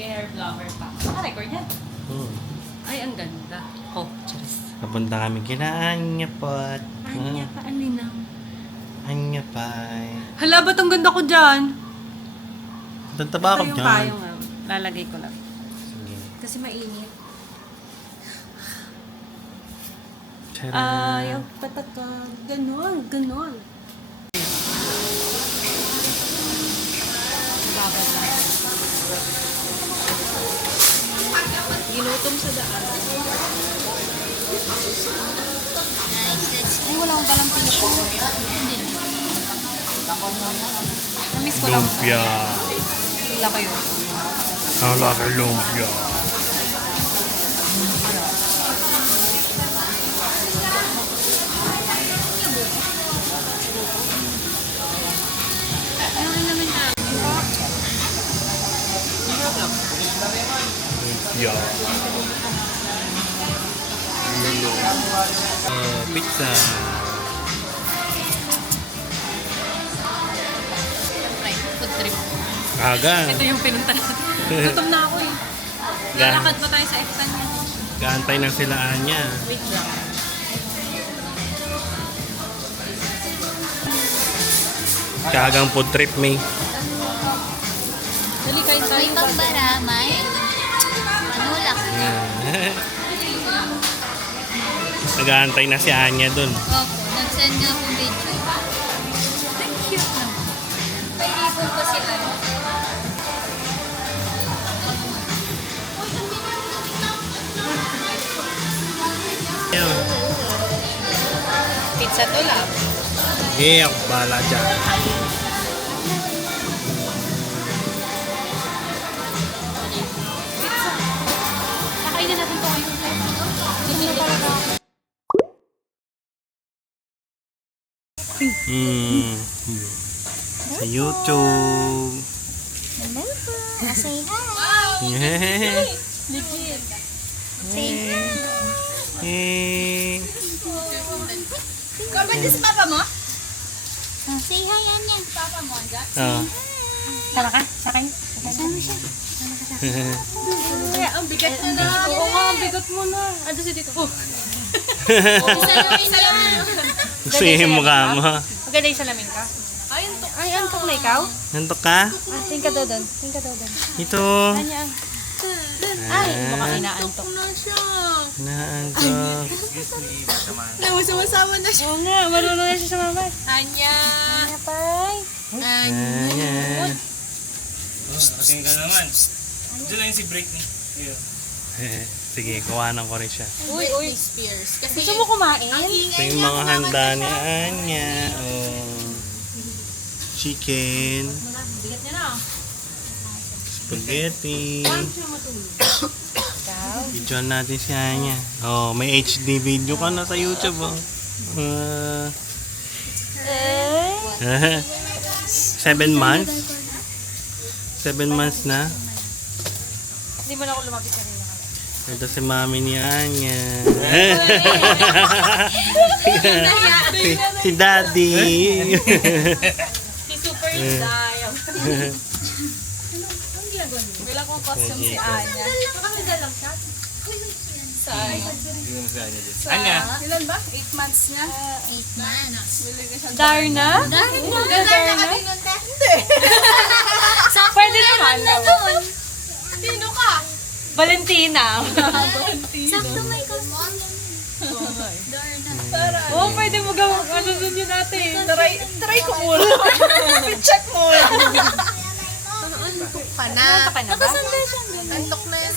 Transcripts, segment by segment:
Mag-hair blower pa. Record yan. Ay, ang ganda. Oh, charis. Papunta kami kina Anya Pot. Anya pa, alinaw. Anya pa. Hala, ba't ang ganda ko dyan? Tantaba ako Ito yung dyan. payong. Lalagay ko lang. Sige. Kasi mainit. Tara. Ayaw patakag. Ganon, ganon. Babad lang. Ginutom sa daan. Ay, wala akong palang pinito. Namiss ko lang. Lumpia. Wala kayo. Ang laki lumpia. Ano naman na? Lumpia. Pizza. Food trip. Aga. Ito yung pinunta natin. Gutom na ako eh. Lalakad pa tayo sa Ektan. Gaantay na sila Anya. Wait lang. Kagang food trip, May. Dali kayo tayo. May pambaramay. Manulak. Nag-aantay na si Anya dun. Opo, nag-send nga po video. Cute naman. May ribbon pa sila. Ayun. Pizza to lang. Sige, ako bahala dyan. Kakainin natin to ngayon. Gusto na talaga ako. Sa YouTube. Hello po. Say hi. Legit. Say hi. Korban din si papa mo? Say hi, Anya. Papa mo andyan? Oh. Sama ka? Sakay? Kasama siya. Kaya ang bigat na na. Oo nga, ang bigat mo na. Ando si dito. Gusto yung mukha mo. Maganda yung salamin ka? Ay, antok na ikaw? Nantok ka? Tingin ka daw doon. Tingin ka daw doon. Ito. Anya. Ay, mukhang inaantok. Naantok. Sumasama na siya. Oo nga, marunong na siya sa mama. Anya. Anya, pay. Anya. Kasing ka naman. Diyan lang yung si Britney. Sige, kuhanan ko rin siya. Uy. Spears. Gusto mo kumain? Ito yung mga handa ni Anya. Oh. Chicken. Bigat niya na. Spaghetti. Videoan natin si Anya. Oh, may HD video ka na sa YouTube. Oh. 7 months? 7 months na. Hindi mo na ako lumapit sa rin. Ito si mami ni Anya. si Daddy. Si Super Dayang. Wala kong costume si Anya. Nakakita lang siya. Saan? Anya. Ilan ba? 8 months niya? 8 months. Darna? Darna? Pwede naman. Doon. Sino ka? Valentina. Sakto may costume. Darna. Oo, pwede mo gawang ano dun yun natin. Try ko muna. Check mo. Antok ka na. Antok ka na ba? Nakasanda siya. Antok na yan.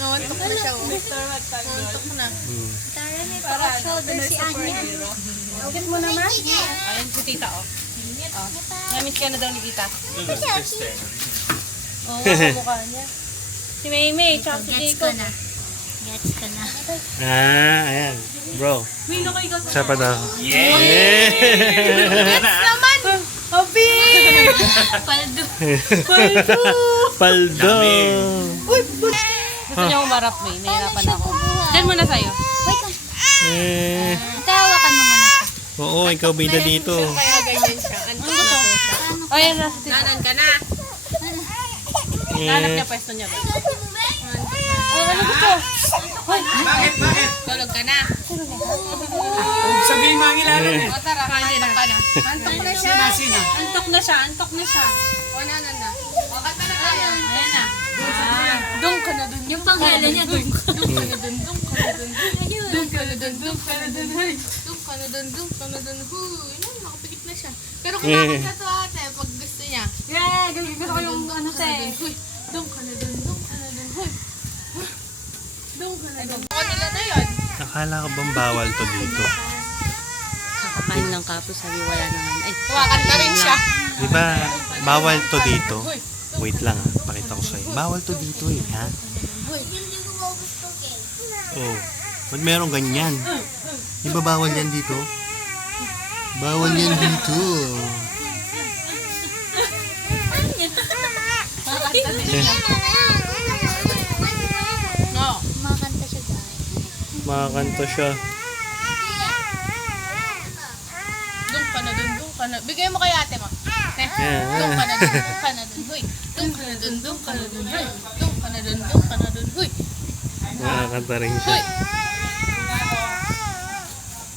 Antok na siya. Antok na. Tara, may pa-shoulder si Anya. Ukit mo naman. Ayun si tita, oh. Namit ka na daw ni tita. Oo, mukha niya. Si Maymay, tsaka si Gets ko Jacob. na. Gets ko na. Ayan. Bro. May nakay ka Siya pa daw. naman! Happy! Paldo. Paldo! Paldo. Gusto niya umarap, May. Nahirapan ako. Diyan muna sa'yo. Wait lang. Tawa ka naman ako. Oo, ikaw bida dito. Kaya ganyan siya. Antok na po siya. Ayan na. Nanan ka na. Hanap niya pwesto niya ba? Ano gusto? Bakit? Tulog ka na. Sabihin mo ang ilalim eh. O tara, kain na. Antok na siya. Sina? Antok na siya. O na. O kanta na tayo. Ayan na. Dung ka na dun. Yung panghela niya, dung. Dung ka na dun. Dung ka na dun. Ayun. Dung ka na dun. Dung ka na dun. Huy. Dung ka na dun. Dung ka na dun. Huy. Ayun, nakapikit na siya. Pero kumakanta to ate pag gusto niya. Yeah, gusto ko yung ano sa Huy. Dung ka na dun. Dung ka na dun. Huy. Dung ka na dun. Kanila na yun. Akala ko bang bawal to dito? Kakakain lang kapos, sabi wala naman. Ay, Kumakanta rin siya. Di ba bawal to dito? Wait lang ha, pakita ko sa'yo. Bawal to dito eh, ha? Oh, ba't meron ganyan? Di ba bawal yan dito? Bawal yan dito. No. kumakanta siya dahil. Makakanta siya. Dung ka na dun. Dung ka na. Bigay mo kay ate mo. Dung ka na dun. Dung ka na dun. Huy. Dung ka na dun. Dung ka na dun. Huy. Dung ka na dun. Dung ka na dun. Huy. Makakanta rin siya. Huy.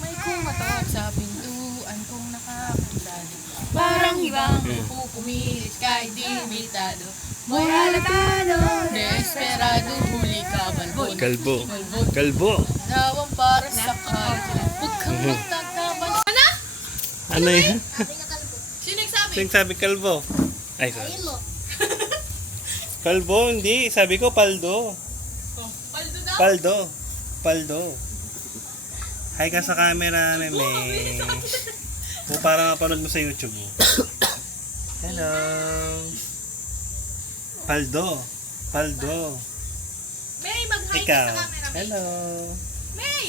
May kumatok sa pintuan kong nakakandado. Parang ibang pupumilis kahit di imitado. May halatado, desperado, huli ka, balbon. Kalbo. Balbon. Kalbo. Nawang para sa kalbo. Huwag kang magtatapan. Ano? Ano yun? Sino nagsabi? Sino sabi kalbo? Ay, sorry. Kalbo, hindi. Sabi ko paldo. Paldo na? Paldo. Paldo. Hi ka sa camera, meme. O para mapanood mo sa YouTube. Hello. Paldo. Paldo. May, mag-hi ka Ikaw. sa camera, May. Hello. May!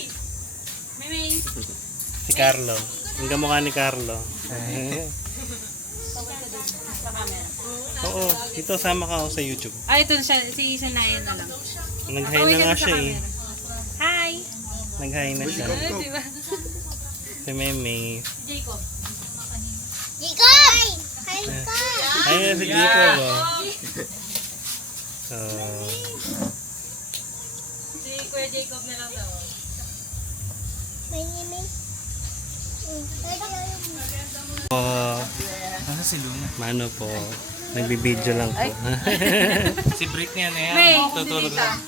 May. Si Carlo. Ang kamukha ni Carlo. Oo. Ito, sama ka ako sa YouTube. Ay, ito siya, si Sanayan na lang. Nag-hi na nga siya eh. Hi! Nag-hi na siya. Diba? Si Meme. Jacob. Ayun si Jacob. Oh. Si Kuya Jacob na lang daw. Nasa si Luna? Mano po. Nagbibideo lang po. Si Britney ano yan? May. Tutulog lang.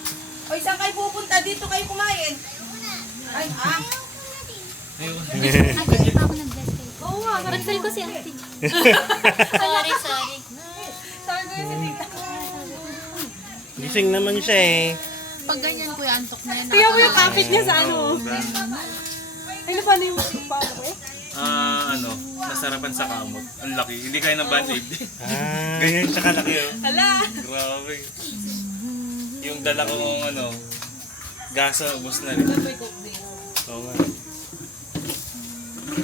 O, saan kayo pupunta? Dito kayo kumain. Ay, Ayun. Ay, pa ako nag-bless kayo. Oo nga. Nag-feel ko si ate. Sorry. Sabi ko yung tita. Gising naman siya eh. Pag ganyan ko yung antok na yan. Tingnan mo yung kapit niya sa ano. Ano pa na yung paano ko eh? Nasarapan sa kamot. Ang laki. Hindi kaya ng band-aid. Ganyan siya kalaki oh. Hala! Grabe. Yung dala kong gasa, ubos na rin. Oo nga.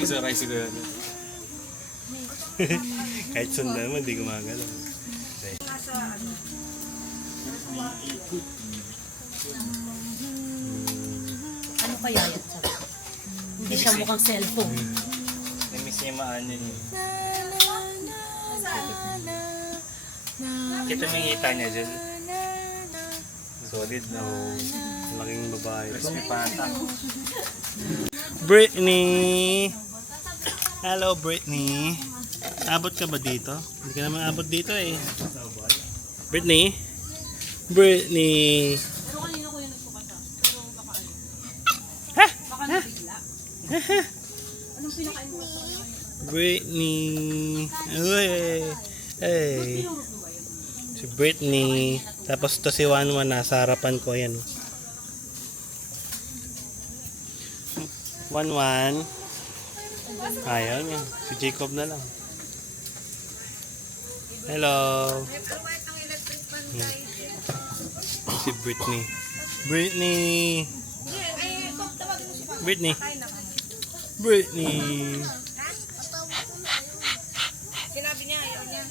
Isa rice ko yan. Kahit sundan mo, di gumagalaw. Ano kaya yun? Hindi siya mukhang cellphone. Namiss niya maan yun. Kita mo yung ngita niya dyan. Solid na. Malaking babae to. Crispy pata. Britney! Hello, Britney. Abot ka ba dito? Hindi ka naman abot dito eh. Britney? Britney! Pero kanina ko yung nagsukat ah. Pero baka ano. Ha? Baka nabigla. Anong pinakain mo? Britney! Uy! Hey! Si Britney. Tapos to si Wanwan nasa harapan ko. Ayan. Wanwan. Ayaw niya. Si Jacob na lang. Hello. Si Britney. Britney. Britney. Britney. Sinabi niya, ayaw niya.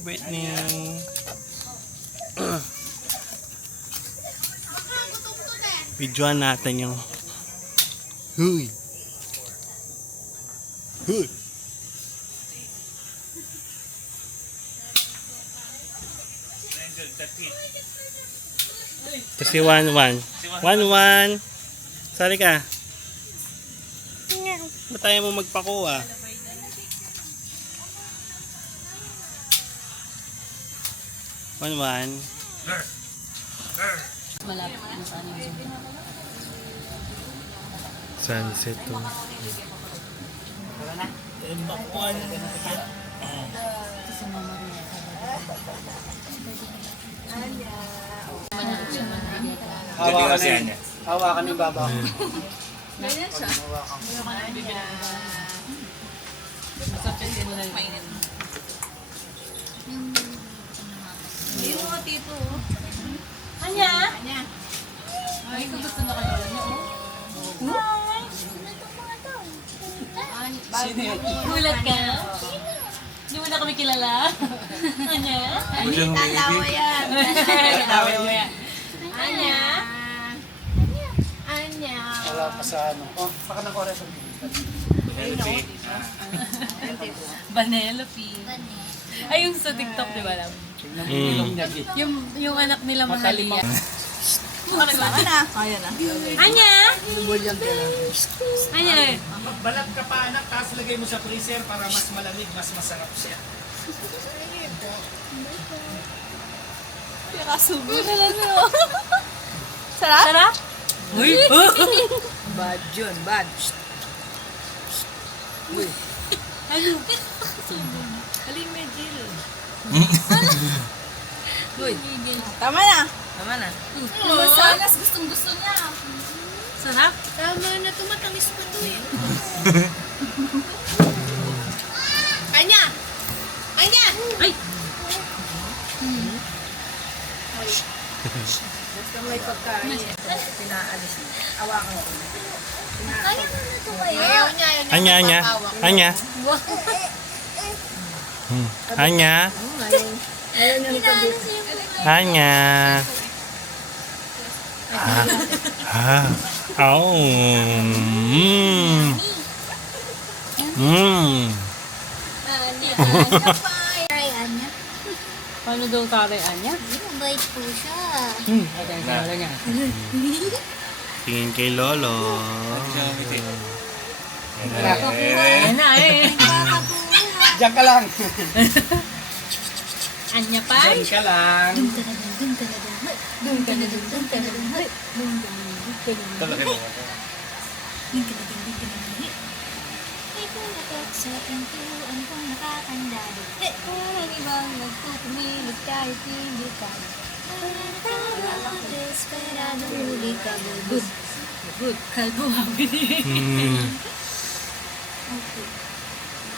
Britney. Videoan natin yung Huy. Huy. Ito si 1-1. 1-1. Sali ka. Ba't tayo mo magpakuha? One. Malapit na sa ano yung Sunset to. sa mama rin. Galing kasi yan niya. Hawakan yung baba ko. Ganyan siya. Yung mga tito. Anya? Kanya. Ay, kung gusto na kayo. Sino yun? Gulat ka? Hindi mo na kami kilala? Anya? Tatawa yan. Katawa mo yan. Anya? Anya. Wala pa sa ano. Oh, baka ng oras. Vanellope. Ay, yung sa TikTok, di ba lang? Ilong niya, G. Yung anak nila mahal Matalimang. Tama na. Kaya na. Anya? Bulyan ka na. Anya? Balat ka pa anak, tapos lagay mo sa freezer para mas malamig, mas masarap siya. Kasubo na lang mo. Sarap? Sarap? Uy! Bad yun, bad. Ano? Halin may deal. Uy. Tama na. Tama na. Masanas, gustong gusto niya. Sarap? Tama na, tumatamis pa to eh. Anya! Anya! Ay! Basta may pagkain. Pinaalis niya. Awakan ko. Kaya mo na to kayo. Ayaw niya, ayaw niya. Anya. Anya. Anya. Ayaw niya ni Kabit. Anya. Oh. Paano daw taray, Anya? Mabait po siya. Tingin kay Lolo. Ayan na eh. Diyan ka lang. Anya pa? Diyan ka lang. Talaga mo. Ay, kung natok sa pintuan kung nakakanda din. Parang ibang nagpupumilig kahit hindi kaya. Parang nakakawang desperado huli ka bulbul. Good. Kalbo habi.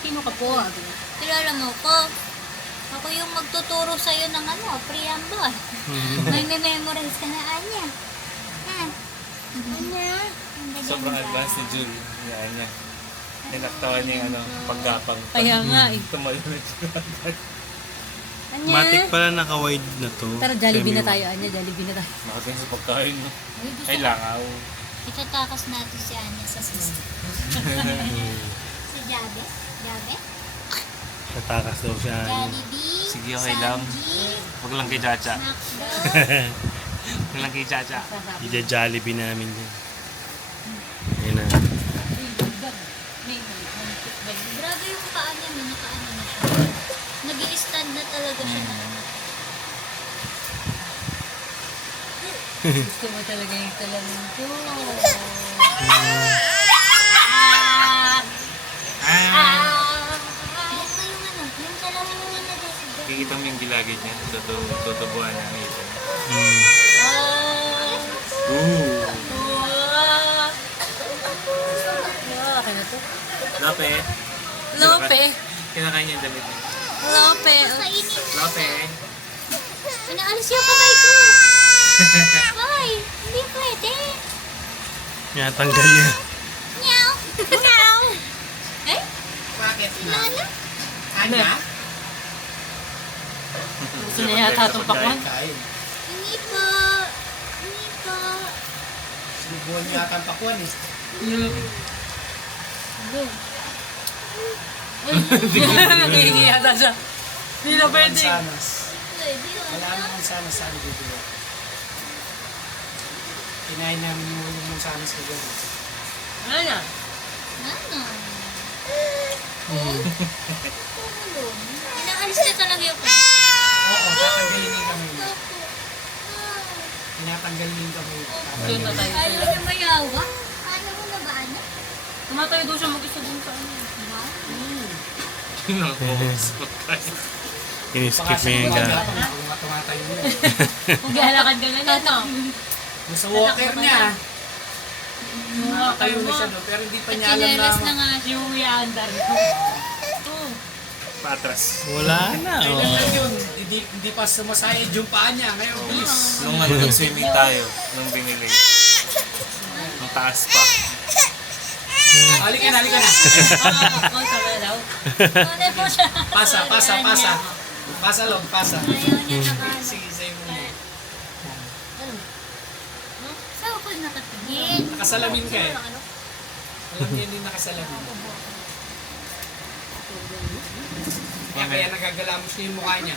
Sino ka po? Kilala mo ko. Ako yung magtuturo sa'yo ng preamble. May memorize ka na, Anya. Ha? Anya? Ang ganda Sobrang niya. advanced ni Julie. Yan niya. Ninaktawa niya yung paggapang. Kaya nga eh. Tumalunod siya. Anya? Matik pala naka-wide na to. Tara, Jollibee na Semi-wide. tayo, Anya. Jollibee na tayo. Makating sa pagkain mo. Uy, gusto Ay ko. langaw. Itatakas natin si Anya sa sister. Si Jabe? Jabe? Tatakas daw siya. Jollibee? Sige, okay lang. Sanji? Huwag lang kay Chacha. Macdo? Huwag lang kay Chacha. Ija-Jollibee namin din. Ayun na. Grabe yung paa niya, may nakaano na siya. Nag-i-stand na talaga siya na. Gusto mo talaga yung talamin ko. Yan pa yung yung salamin mo na nag-i-stand. Kikita mo yung gilagid niya. Tutubuan niya ng ito. Ooh. Akin na to. Lope. Lope. Kinakain niya yung damit niya. Lope. Kainin. Lope. Inaalis yung kamay ko. Ay, hindi pwede. Tanggal niya. Meow. Meow. Eh? Bakit na? Lala? Anya? Gusto niya yata itong pakwan. Kain. Hindi po. Hindi po. Sinubuhan niya yata ang pakwan eh. Nakihingi yata siya. Hindi na pwede. Sanas. pwede yun. Wala naman sana saan dito. Kinain namin yung mansanas ko dyan. Ano na? Ano? Inaalis na talaga yung Oo, tatanggalin din kami. Tinatanggalin din kami. Doon na tayo. Ayaw na mayawa. Ayaw mo na ba, anak? Tumatayo doon siya mag-isa dun sa ano. Ini-skip mo yung gano'n. Kung tumatayo yun. Kung lalakad ka na no? Yung sa walker niya, tayo na siya doon. Pero hindi pa niya alam Chinelas na na nga. Yung umiandar. Patras. Wala na. kailan Oh. lang yun. Hindi pa sumasayad yung paa niya. Ngayon, bilis. Nung nag-swimming tayo, nung binili. Nung taas pa. Halika na, halika na. Oo, tama daw. Ano po siya? Pasa. Pasa log, pasa. Ayaw niya na ba? Sige, sa'yo muna. Saan ko nakatingin? Nakasalamin ka eh. Alam niya hindi nakasalamin. Kaya nagagalamos niya yung mukha niya.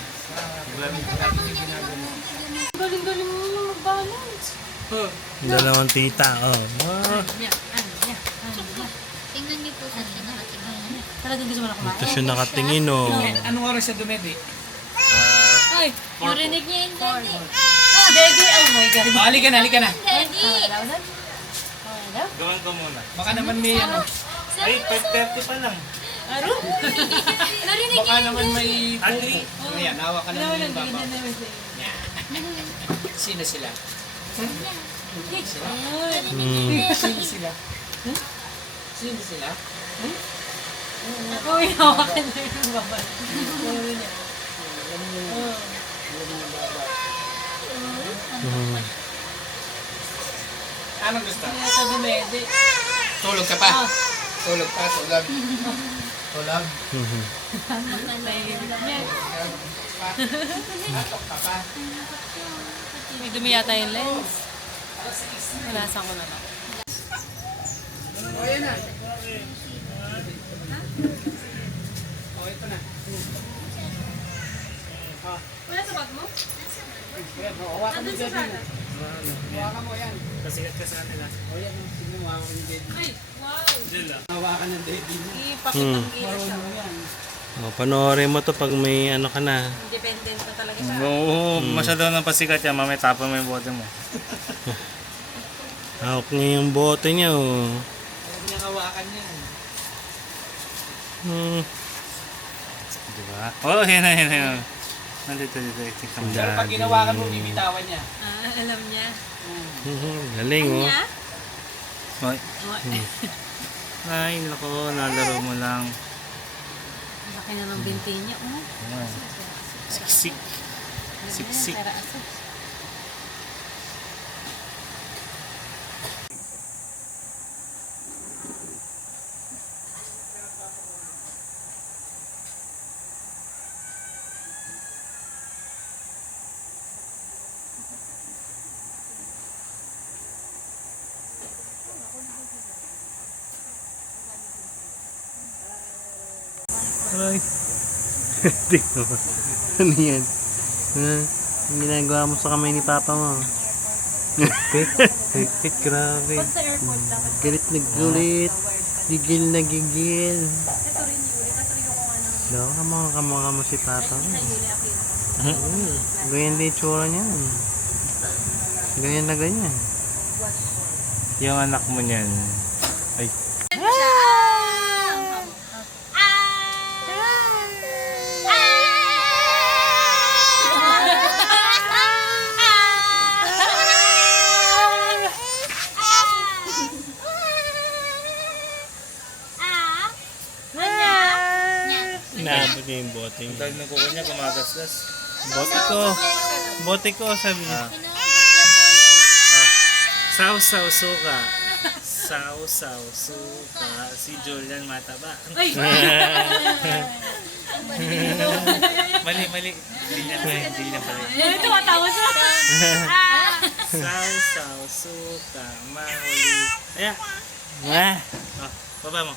Galing-galing mo naman mag-balance. Dalawang tita. Oh. Oh. Tingnan niyo po saan siya nakatingin. Talagang gusto mo na kumain? Ito siya nakatingin, oh. Anong oras siya dumedi? Ay, Narinig niya yung daddy. Daddy, oh my God. Halika na, halika na. Daddy! Gawin ko muna. Baka naman may ano. Ay, 5:30 pa lang. Narinig Baka naman may Agri. pupo. Ayan, hawa ka na yung baba. Sino sila? Sino sila? Sino sila? Uy, hawakan na yung babal. Anong gusto? Kaya sa dumede. Tulog ka pa? Tulog pa, tulog. Tulog. Atok ka pa. May dumi yata yung lens. Malasan ko na lang. O, yan na. O, ito na. Wala sa bag mo? Yan, hawakan mo dyan. Hawakan mo yan. Pasikat ka sa kanila. O, yan. Sige mo, hawakan yung daddy. Ay, wow. Diyan lang. Hawakan ng daddy mo. Ipakit ang gila siya. Marunong yan. Oh, panoorin mo to pag may ano ka na. Independent na talaga siya. Oo, masyado nang pasikat yan. Mamaya tapon mo yung bote mo. Hawak niya yung bote niya, oh. Huwag niya hawakan yan. Hmm. Diba? Oh, yan na, yan na. Nandito, dito. Tingnan mo. Pero pag ginawakan mo, bibitawan niya. Alam niya. Galing, oh. Niya? Hoy. Ay, nako, nalaro mo lang. Laki na ng binti niya. Oh. Ayan. Siksik. Siksik. Para aso. Aray. Tingnan mo. Ano yan? Ha? Ang ginagawa mo sa kamay ni Papa mo. Higpit, grabe. Sa airport dapat. Galit na galit. Gigil na gigil. Ito rin yun. Katuyo ko ano. Daw, kamukha mo si Papa mo. Ganyan din yung tsura niya. Ganyan na ganyan. Yung anak mo niyan. Ay, Inaabot niya yung bote niya. dahil ng kuko niya, gumagasgas. Bote ko. Bote ko, sabi niya. Saw-saw suka. Saw-saw suka. Si Julian mataba. Ay! Mali. Hindi niya pala. Ay, tumatawa siya. Saw-saw suka. Mahuli. Ayan. Ah, Oh, baba mo.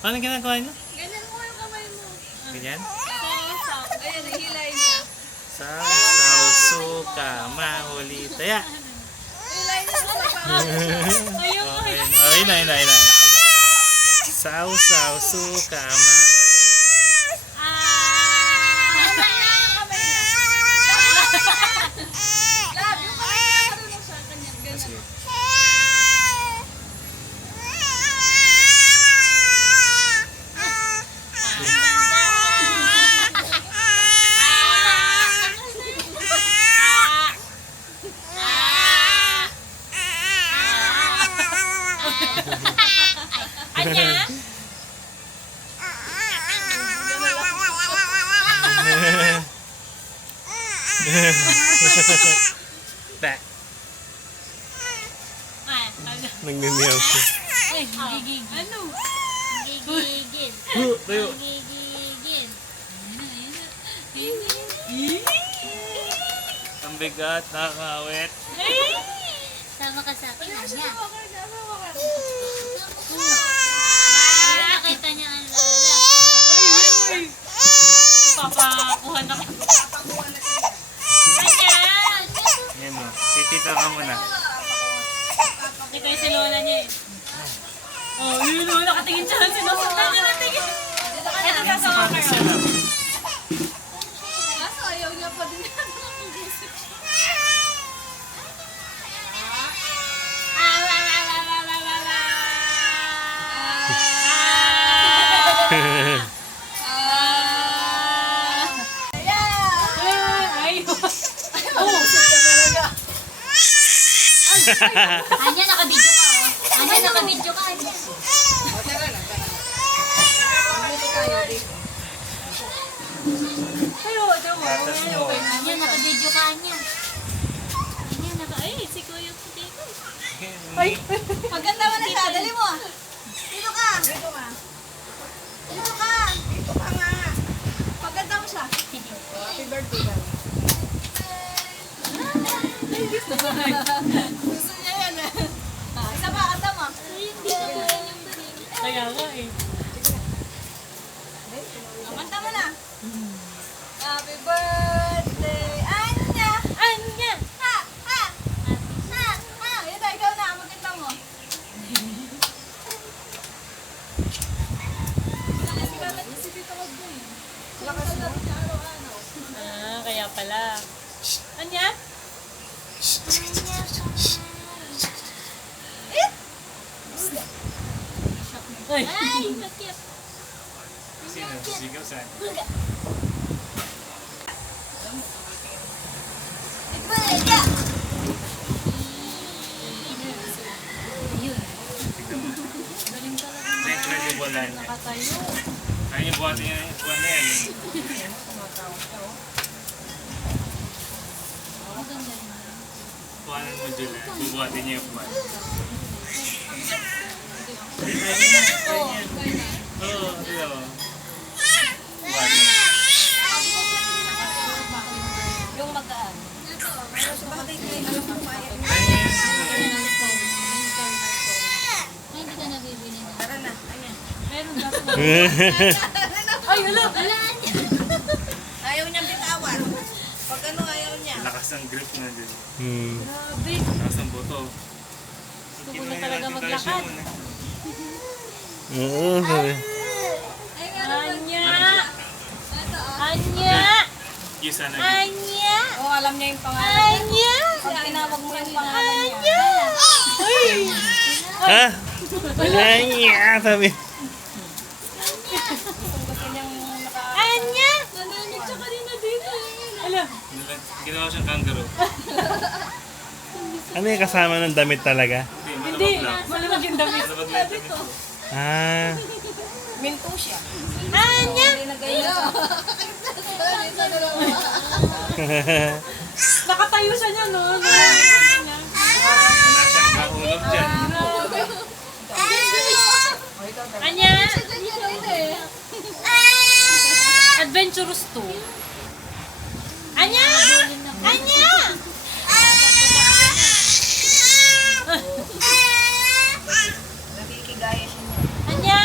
Paano ginagawa niyo? Ganyan mo yung kamay mo. Ganyan? Ayun, hilay niya. Sausaw, suka, mahuli, taya. Okay, okay na. Sausaw, suka, mahuli. Anya? Back. Ano? Nangyayaw siya. Ay, gigigil. Ano? Gigigil. Tayo. Gigigil. Ang bigat, nakakawit. Sama ka sa akin, Anya. Nakita niya ang lola. Papakuha na ka. Anya! Yan mo. Titita ka muna. Hindi kayo si lola niya eh. Oh, yun o. Nakatingin siya. Sinusundan niya natingin. Ito sasawa kayo. Kaso ayaw niya pa din. Anya, nakabidyo ka, oh. Anya, nakabidyo ka, Anya. Gatas mo. Anya, nakabidyo ka, Anya. Anya, ay, si Kuya Puti ko. Maganda mo na siya. Dali mo. Dito ka. Dito ka. Dito ka. Dito ka nga. Maganda mo siya. Happy birthday, guys. Gusto niya yan eh. Isa pa, kanta mo. Hindi na po yan yung balik. Kaya nga eh. Kanta mo na. Happy birthday, Anya. Anya! Ha! Ha! Ha! Ha! Yun na, ikaw na. Maganda mo. Ah, kaya pala. Anya? Ay! Ay, bakit? Sino? Sigaw saan? Iba. Incredible lang yan. Kaya niyo buhatin niya yung buwan na yan. Buhanan mo July. Bubuhatin niya yung buwan. Oo, ito. Buhatin. Yung magaan. Ay, hindi ka nabibili na. Meron ba? Ay, wala. Wala, Anya. Ayaw niyang bitawan. Pag ano, ayaw niya. Lakas ng grip na din. Grabe. Lakas ng boto. Gusto mo na talaga maglakad. Oo, sabi. Anya! Anya! Yung sana din. Anya! Oo, alam niya yung pangalan. Anya! Pag tinawag mo yung pangalan niya. Ha? Anya, sabi. Anya! Nananig siya kanina dito. Ala! Ginawa siyang kangaroo. Ano yung kasama ng damit talaga? Hindi! Malabag lang. Malamag yung damit. Malabag lang yung damit. Ah. Minto siya. Anya! Hindi na ganyan. Nakatayo siya niya, no? Wala siyang kahulog dyan. Anya! Adventurous to. Anya! Anya! Nakikigaya siya niya. Anya!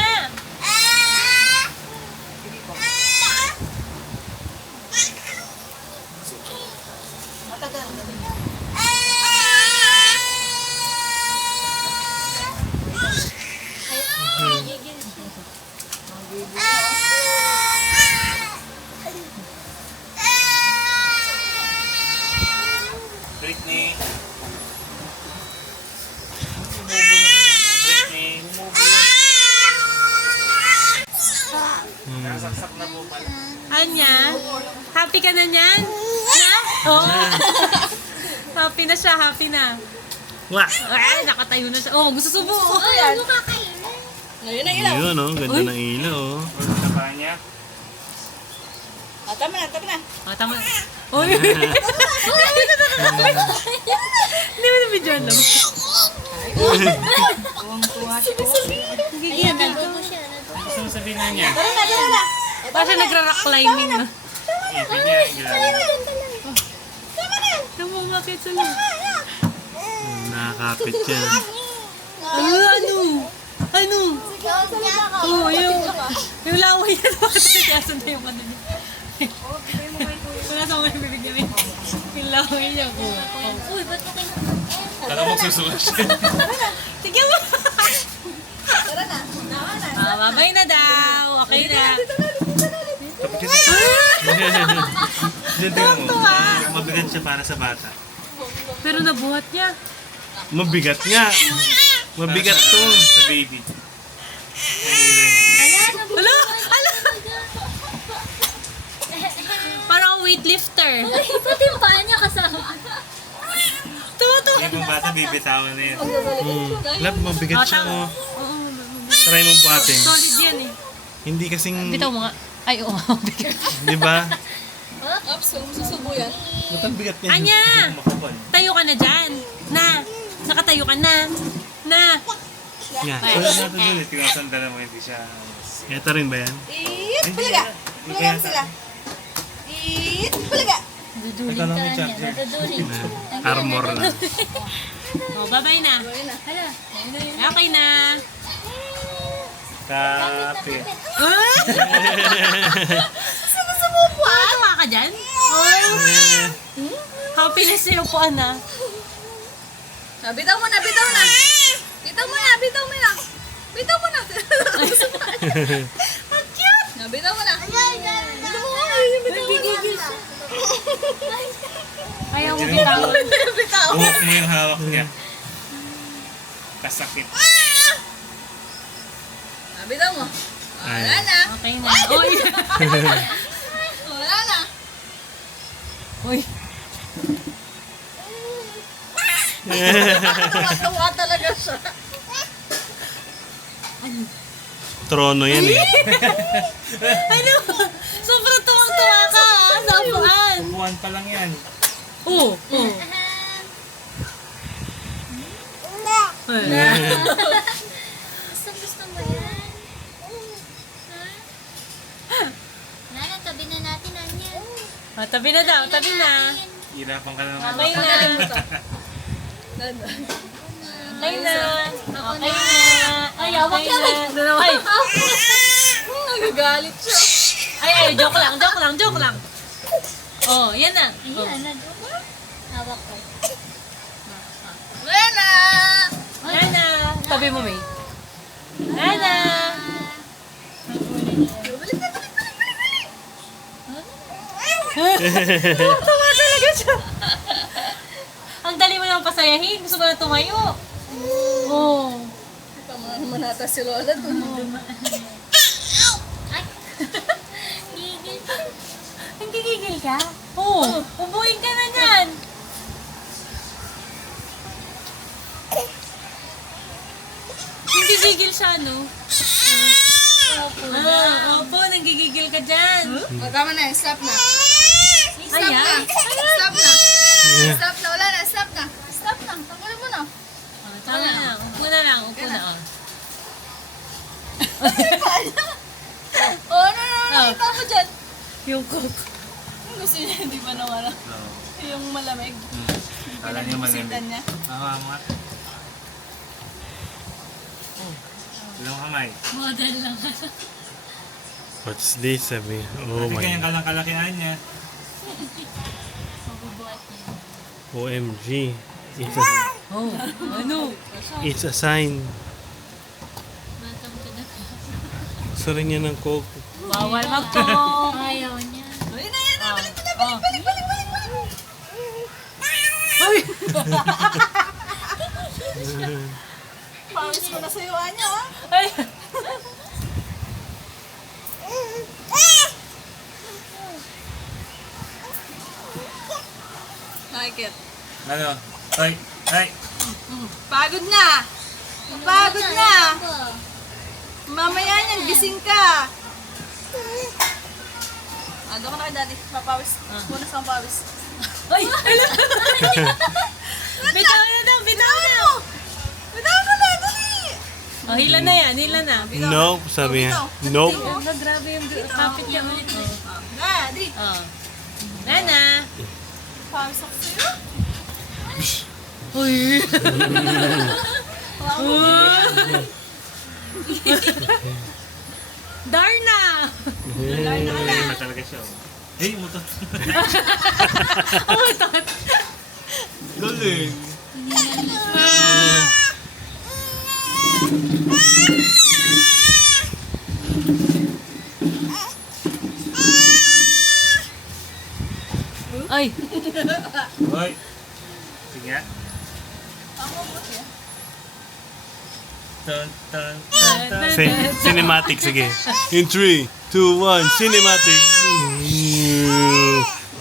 Nasaksak na po pala. Anya? Happy ka na niyan? Na? Oo. Happy na siya, happy na. Wah! Ay, nakatayo na siya. Oh, gusto subo. Ay, ano kakainin? Yun, oh. Ganda ng ilaw, oh. Sa kanya. Oh, tama. Uy! Hindi mo na-video lang. Ayan, nandun siya. Gusto mo sabihin na niya? Baka siya nagra-rock climbing. No? Ipin niya. ginagawa. Namumapit sa lang. Nakakapit yan. Ano? Oo, yung laway niya. Kasan na yung ano niya. Wala sa mga bibig niya. Yung laway niya. Uy, ba't mo kayo? Kala mo susunod siya. Sige mo. Babay na daw. Okay na. Hindi, tingnan mo. Mabigat siya para sa bata. Pero nabuhat niya. Mabigat nga. Mabigat to. Sa baby. Hala! Parang weightlifter. Ay, pati yung paa niya kasama. Hindi mo bata, bibitawan na yan. Lab, mabigat siya, oh. Try mo buhatin. Solid yan eh. Hindi kasing, Bitaw mo nga. Ay, oo. di ba? Susubo yan. Ba't ang bigat niya? Anya! Makapal. Tayo ka na dyan. Na! Nakatayo ka na. Na! Yan. Wala natin ulit. Tinasandala mo, hindi siya. Ito rin ba yan? Pulaga. Pulaga sila. Pulaga. Duduling Ikaw lang ka may niya. charger. Naduduling. Armor lang. Oh, babay na. Hala. Okay na. Kape. Ah! Tuwa ka dyan? Happiness yung upuan na. Bitaw mo na, bitaw na. Bitaw mo na, bitaw mo na. Bitaw mo na. Ang cute. Bitaw mo na. Bitaw mo na. Nagigigil siya. Ayaw mo bitawan. Bitaw. Buhok mo yung hawak niya. Kasakit. Bitaw mo. Wala na. Okay na. Uy! Wala na. Uy! Tuwa talaga siya. Trono yan eh. Ano? Sobrang tuwang-tuwa ka ha, sa upuan. Upuan pa lang yan. Oo. Gusto mo yan? Ha? Nana, tabi na natin, Anya. Ah, tabi na daw, tabi na. Hirapan ka na naman. Okay na. Okay na. Okay na. Ay, awak Okay yan. na. Ay, Nagagalit siya. ay, joke lang. Oh, yan na. Oh. Ayan, hawak ko. Wala na. Yan na. Tabi mo, May. Yan na. Tuwa talaga siya. Ang dali mo naman pasayahin. Gusto mo na tumayo. Oh. Manata si Lola doon. Gigil. Nagigigil ka? Oo. Ubuhin ka na yan. Nagigigil siya, no? Opo, nagigigil ka dyan. Tama na, stop na. Ayan. Stop na. Stop na, wala na, stop na. Stop na, tanggalin mo na. Tama na. Upo na lang. Oh. Oh, no, nakita mo dyan. Yung cook. Yung gusto niya, hindi ba nawala? Yung malamig. Kala niyo Sitan malamig. niya. Nga. Ilang kamay. Model lang. What's this, sabi? Oh Kasi my. kanyang kalang-kalakihan niya. Mabubuhat niya. OMG. Oh, ano? It's a sign. Welcome to the Gusto rin niya ng coke. Bawal mag-cook. Ayaw niya. Ayun na, yan na, balik na, Oh. balik. Pawis ko na sa'yo, Anya, ha? Ay. Pikit. Ano? Ay, ay. Pagod na! Pagod na! Mamaya niyan, gising ka! Doon ka na kay daddy. Papawis. Muna sa pawis. Ay! Bitaw na daw, bitaw na! Bitaw mo na, dali! Oh, hila na yan, hila na. Nope, sabi niya. Nope. Ano, grabe yung kapit niya ulit. Daddy! Oh. Nana! Pawis ako sa'yo. Uy! Darna! Wala talaga siya. Hey, mutot. Oh, tot! Galing. Ay! Hoy. Sige nga. Tan, tan, tan, tan. Cinematic, sige. In 3, 2, 1, cinematic.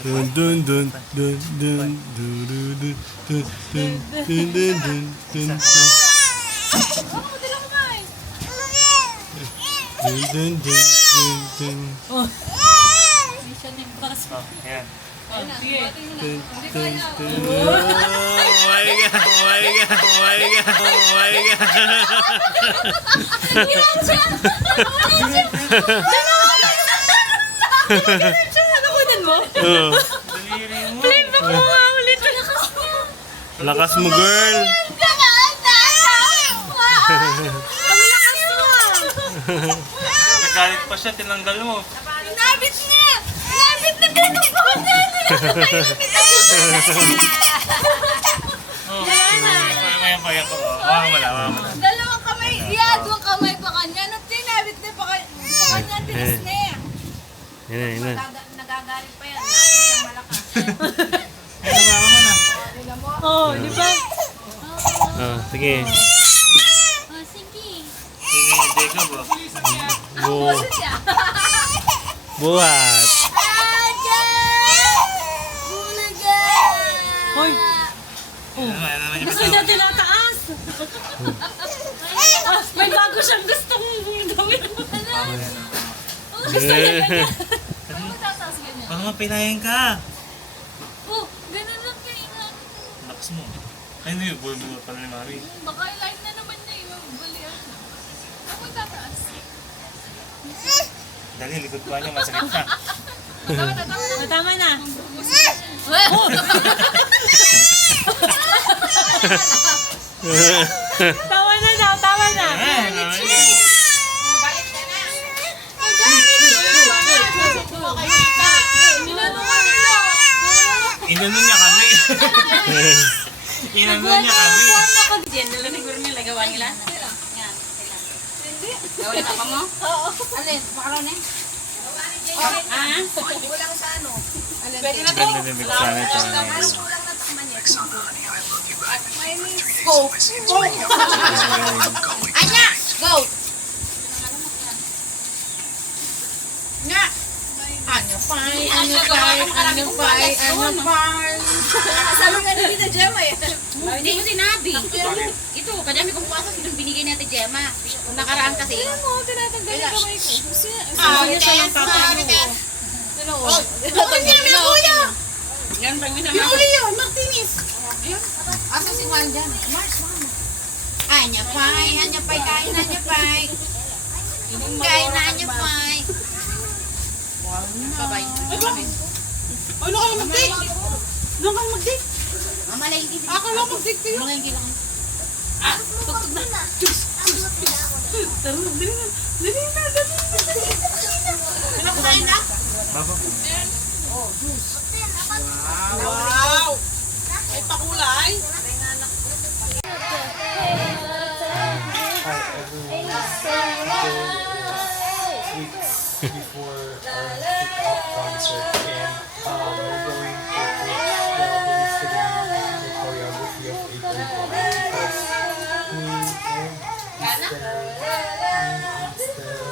Dun dun dun dun dun dun dun dun dun dun dun dun dun dun dun. Dun dun dun dun dun. Oh, yan. Dun dun dun. Oh my God! Oh my God! Oh my God! Oh my God! Ano kunin mo? Oh, Flip ako nga ulit. lakas mo, girl! Ang lakas mo ah! Nagalit pa siya, tinanggal mo. Nabit niya! Nabit na pinupon niya! Oh, maya ko. Wala. Dalawang kamay, iyadwang kamay pa kanya. Nung tinabit niya pa kanya, tinis niya. Yan na. Nagagalit pa yan. Lalo siyang malakas. Ay, nagawa mo na. Oh, di ba? Oh, sige. Oh, sige. Sige, Jacob, oh. Bu buhat. Hoy! Ano naman yung Gusto niya tinataas! Ah, may bago siyang gustong gawin. Gusto niya ganyan. Baka mapilayan ka. Oh, ganun lang kainan. Lakas mo. Ay, ano yun? Bulbul pala ni Mami. Baka i-like na naman niya yung balian. Ako tataas. Dali, likod pa niya. Masakit na. Oh, tama na. Tawa na daw, tawa na. Inano niya kami. Inano niya kami. Diyan nila siguro nila gawa nila. Yan. Gawa nila pa mo? Oo. Alin? Makaraw na eh. Ah? Kulang sa ano? Pwede na to? Ganda din bigsan ito. Kulang na takman niya. Go! Go! Anya! Go! Nga! Anya pay, anya pay, anya pay, anya pay. Sabi nga na dito, Gemma eh. Hindi ko sinabi. Ito, kadami kong pasok yung binigay natin Gemma. Nakaraan kasi. Ano, tinatanggal yung kamay ko. Ah, yun siya lang tatalo. Bukod niya, may kuya! Yan, pang minsan Yung uli yun, Martinez. Asa si Juan dyan? Mars, mama. Anya pay, kain, anya pay. Kain na, anya pay. Bye-bye. Ano kayo mag-date? Ano kayo mag-date? Mamalengke din. Ako lang mag-date kayo. Mamalengke lang. Tugtog na. Tara, dali na. Dali na. Ano kumain na? Baba po. Wow! Ay, pakulay. Before our kick-off concert, and we're going to put the listening the choreography of April Boy because it's the choreograph April Boy.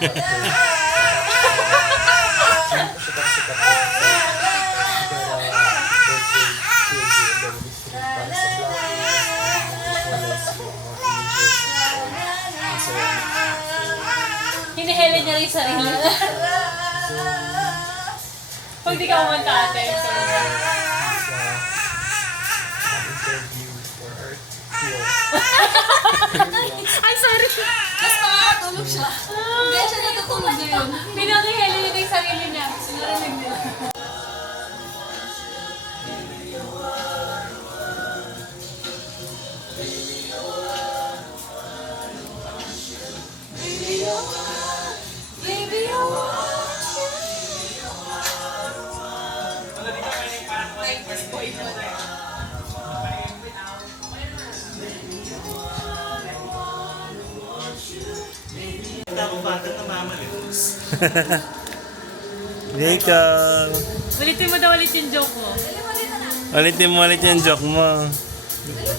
Hinihele niya rin sarili. Pag di ka kumanta ate. interview for our field. Ay, sorry. Mas makakatulog siya. Hindi siya natutulog ngayon. Pinakihele niya yung sarili niya. Sinarinig niya. Ang batang namamalimos. Jacob. Ulitin mo daw ulit yung joke mo. Ulitin mo ulit yung joke mo.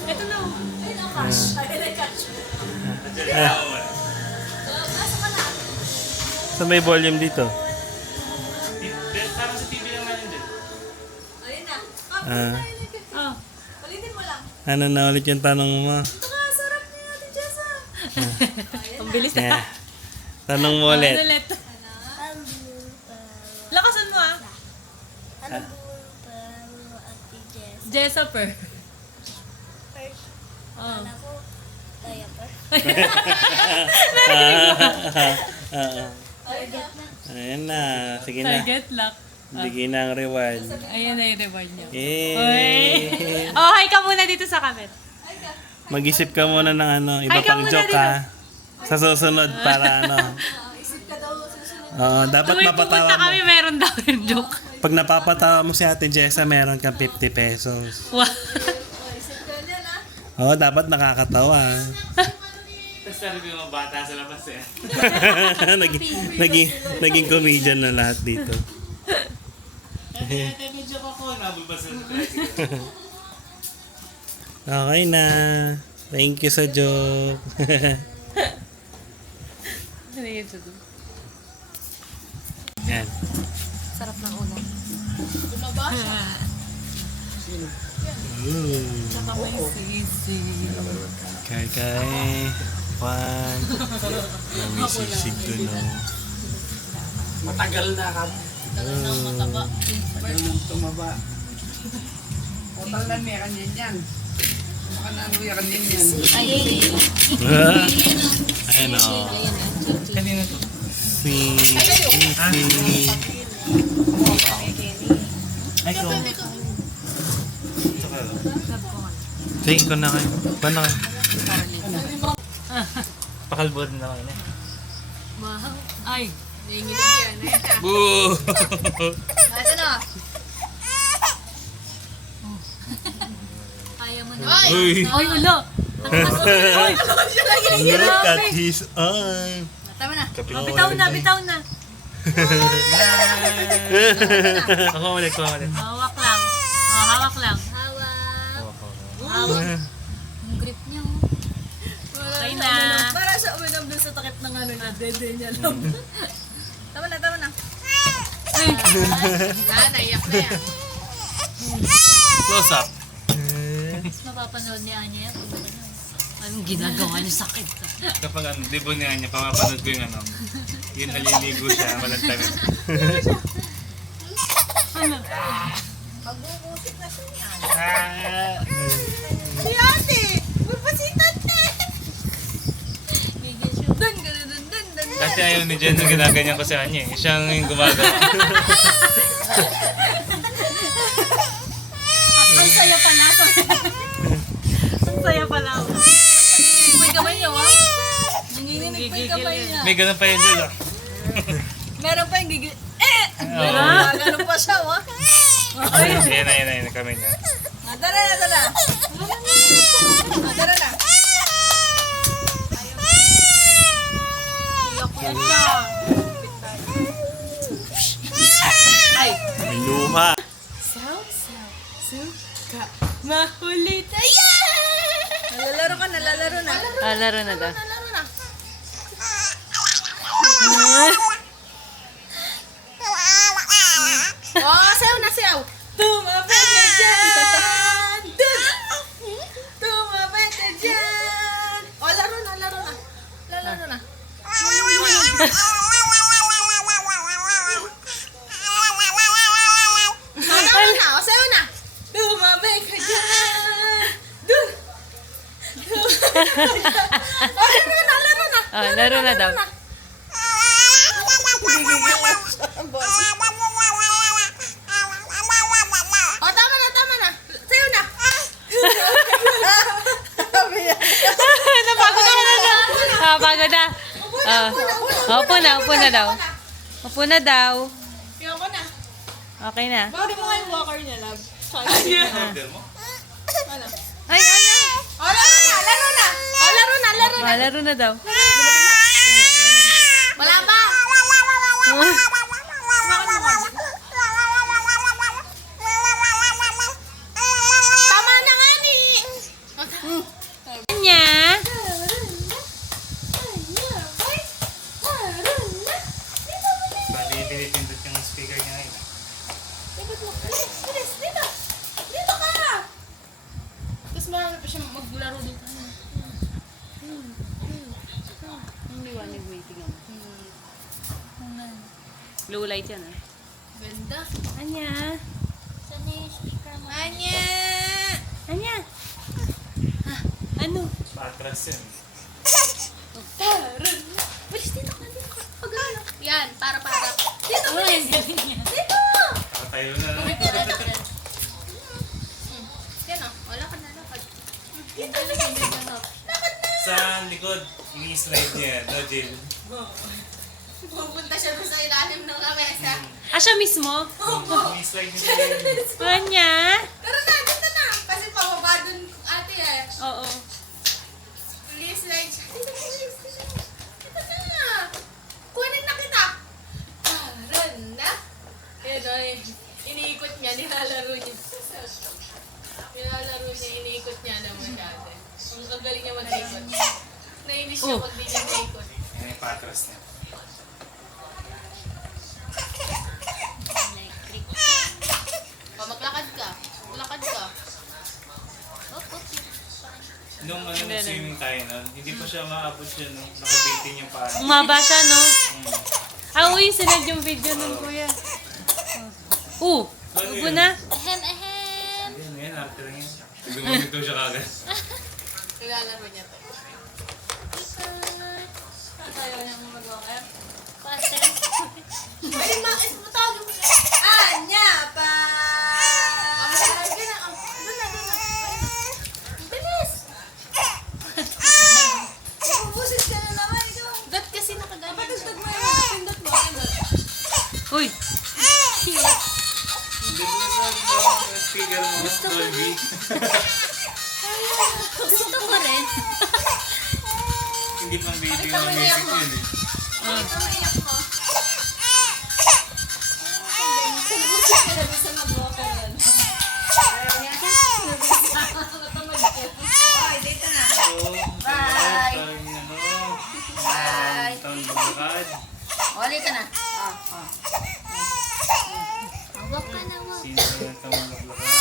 Ito na. Sa may volume dito. Parang sa TV lang natin din. Ayun na. Ah, Oh. Ulitin mo lang. ano na ulit yung tanong mo? Ito ka, sarap niya Ate Jessa. Ang bilis na. Yeah. Tanong mo Ano ulit. ulit? Lakasan mo ah. Ano po Ate Jess? Jessoper. Oh. Ano po? Diaper? Ayan na. Sige na. Target lock. Bigyan na ang reward. Ayan na yung reward niya. Yay! Oh, hi ka muna dito sa kamet. Mag-isip ka muna ng ano, iba Ay, ka pang muna joke dito. ha. Sa susunod para ano. Isip ka daw susunod. Oo, dapat Tuwing mapatawa pupunta mo. kami, meron daw yung joke. Pag napapatawa mo si Ate Jessa, meron kang 50 pesos. Wow. Isip ka niyan ah. Oo, dapat nakakatawa. Tapos sabi ko yung mga bata sa labas eh. naging comedian na lahat dito. Kaya may joke ako, nababasa sa tricycle. Okay na. Thank you sa joke. Ano yun sa doon? Yan. Sarap ng ulam. Tumaba siya. Saka may sisi. Kay. Juan. May sisig doon, no? Matagal na kami. Tagal nang mataba. Matagal nang tumaba. Total na meron yan. Baka nanuyakan din yan. Ayan, o. Kanina to. Ay, ko. Tingin ko na kayo. Paano kayo? Pakalbod na ako na. Mahal. Ay. Nanginginig yan. Ayun na. Boo! Ito na. Kaya mo na. Uy! Ay, ulo. Look at his arm. Tama na. Bitaw na, bitaw na. Ako ulit, ako ulit. Hawak lang. Oh, hawak lang. Hawak. Ang grip niya. Okay na. Para siya uminom dun sa takip ng ano niya. Dede niya lang. Tama na, tama na. Wala, naiyak na yan. Close up. Mas mapapanood ni Anya yan. Anong ginagawa niyo sakit? Kapag ano, dibo niya niya, pamapanood ko yung ano, yung naliligo siya, walang damit. Magbubusit na siya niya. Ah. Si ate! Magpasitan na! Gigil siya. Dun, dun, dun, dun, dun. Kasi ayaw ni Jen yung ginaganyan ko sa kanya eh. Siya yung gumagawa. Ang saya pa na. Ang saya pala. May kamay niya, wa? Nanginginig pa yung kamay niya. May ganun pa yun dito. Meron pa yung gigil. Oo. Ganun pa siya, wa? Yan na kami niya. Tara na, tara. Tara na. May luha. Mahuli tayo. Nalalaro ka, nalalaro na. Ah, laro na daw. Nalalaro na. Oh, sayaw na sayaw. Tumapit ka dyan! Dun! Tumapit ka dyan! Oh, laro na, laro na. Laro na. Laro na, oh, sayaw na. Tumapit ka dyan! Dun! Oh, laro na, laro na. Oh, laro na daw. Oh, tama na, tama na. Sayaw na. Napagod na na daw. Napagod na. Upo na, upo na daw. Upo na daw. Ayoko na. Okay na. Bakit mo nga yung walker niya, love? Order mo? Ay, ay, ay. Oh, laro na, laro na. Oh, laro na, laro na. Laro na daw. Wala pa. Tama na nga ni. Anya? Bali, pinipindot yung speaker niya ngayon. Bilis, dito. Dito ka. Tapos marami pa siya maglaro dito. Blue light yan ah. Ganda. Anya? Saan na yung speaker mo? Anya! Anya? Ah, ano? Patras yan. Bilis, dito ka, dito ka. Pagano. Yan, para. Dito, Oh, bilis. ang galing niya. Dito. Nakatayo na lang. Yan o, wala ka na lakad. Dito, bilis. Lakad na. Sa likod, ini-slide niya. No, Jill? Pupunta siya doon sa ilalim ng lamesa. Ah, siya mismo? Ini-slide niya. Anya? Tara na, dito na. Kasi pababa doon ate eh. Oo. Please, like, dito na. Kunin na kita. Taran na. Yan o, iniikot niya, nilalaro niya. Nilalaro niya, iniikot niya naman dati. Ang kagaling niya mag-ikot. Nainis siya pag di niya naikot. Yan yung patras niya. O, maglakad ka. Maglakad ka. Nung swimming tayo nun, hindi pa siya maabot siya, no? Nakabitin yung paa. Umaba siya, no? Hmm. Ah, uy, sinad yung video nun, kuya. Oh, ubo na. Ahem, ahem. Yan, yan, after yan. Lumamig daw siya kagad. Nilalaro niya to. Ayaw niya mag-walker. Faster. Ay, makis mo tawag mo. Anya pa! Doon na. Bilis! Ibubusis ka na naman. Ba't kasi nakaganyan siya? Mo yung pindot mo. Uy, Hindi mo na speaker mo, Dolby. Gusto ko rin. Hindi pang baby yung music yun eh. Ito maiyak mo. Ibubusis ka na sa mag-walker yan. Ay, dito na. Bye! Bye. Bye! Wali ka na. Huwag ka na, huwag. Sino yung tawag maglakad?